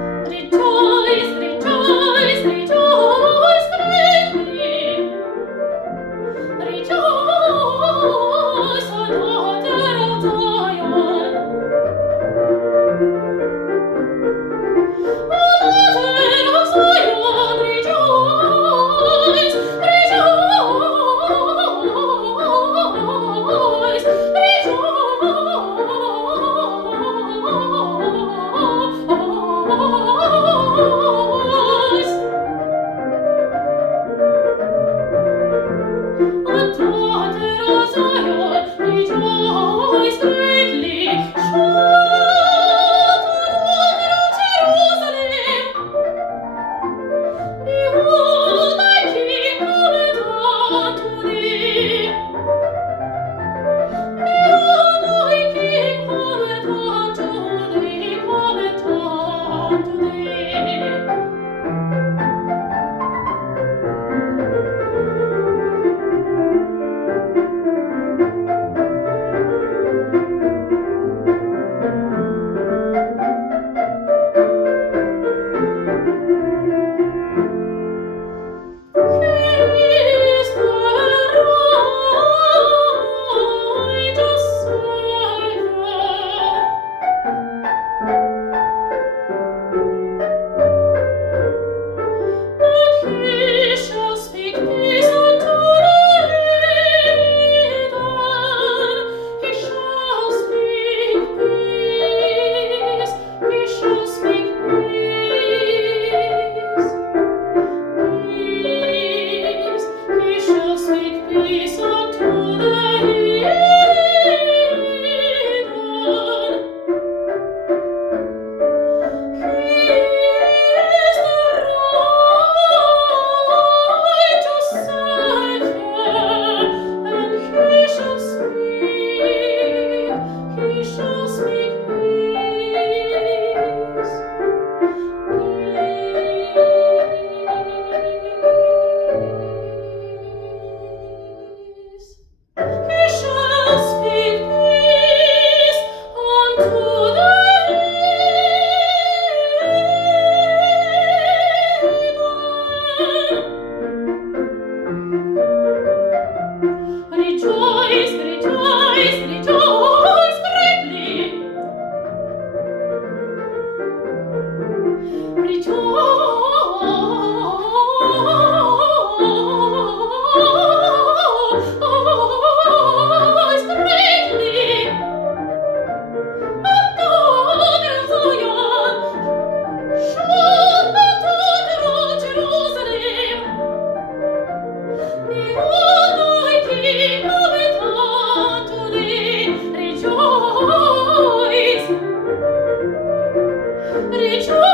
Rejoice, rejoice, rejoice greatly. Rejoice, O daughter of Zion. O daughter of Zion, rejoice, rejoice, rejoice. O daughter of Zion, rejoice greatly. Shout, O daughter of Jerusalem, behold, thy King cometh unto thee. Behold, thy King cometh unto thee, cometh unto thee. Is the righteous Savior. And he shall speak peace unto the heathen. He shall speak peace. He shall speak peace. Peace. He shall speak peace unto the heathen. He is the righteous Savior, and he shall speak peace. Peace. He shall speak peace unto the heathen. Rejoice, rejoice, rejoice greatly. Rejoice greatly. O daughter of Zion, shout, O daughter of Jerusalem, behold, thy King cometh unto thee. Rejoice, rejoice.